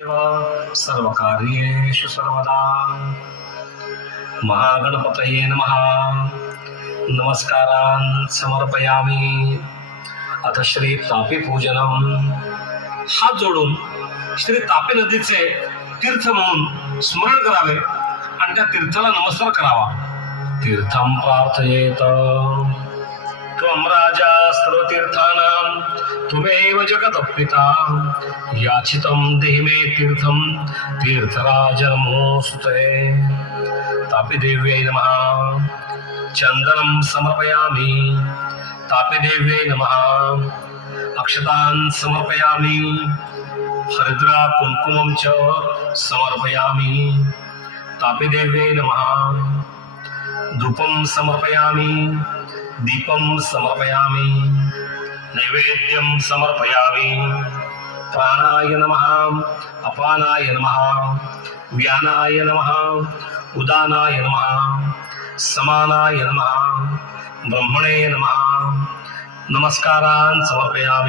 सर्वकार्येषु सर्वदा महागणपतये नमः। नमस्कारान् समर्पयामि। अथ श्री तापी पूजनम। हात जोडून श्री तापी नदीचे तीर्थ म्हणून स्मरण करावे आणि त्या तीर्थाला नमस्कार करावा। तीर्थम प्रार्थयेत त्वं राजा सर्वतीर्थानां त्वमेव जगत्पिता याचितं देहि मे तीर्थं तीर्थराज नमोस्तुते। तापी देव्यै नमः। चंदनं समर्पयामि। तापी देव्यै नमः। अक्षतान् समर्पयामि। हरिद्रा कुंकुमं च समर्पयामि। तापी देव्यै नमः। धूपं समर्पयामि। दीपं समर्पयामि। नैवेद्यं समर्पयामि। प्राणाय नमः। अपानाय नमः। व्यानाय नमः। उदानाय नमः। समानाय नमः। ब्रह्मणे नमः। नमस्कारान् समर्पयामि।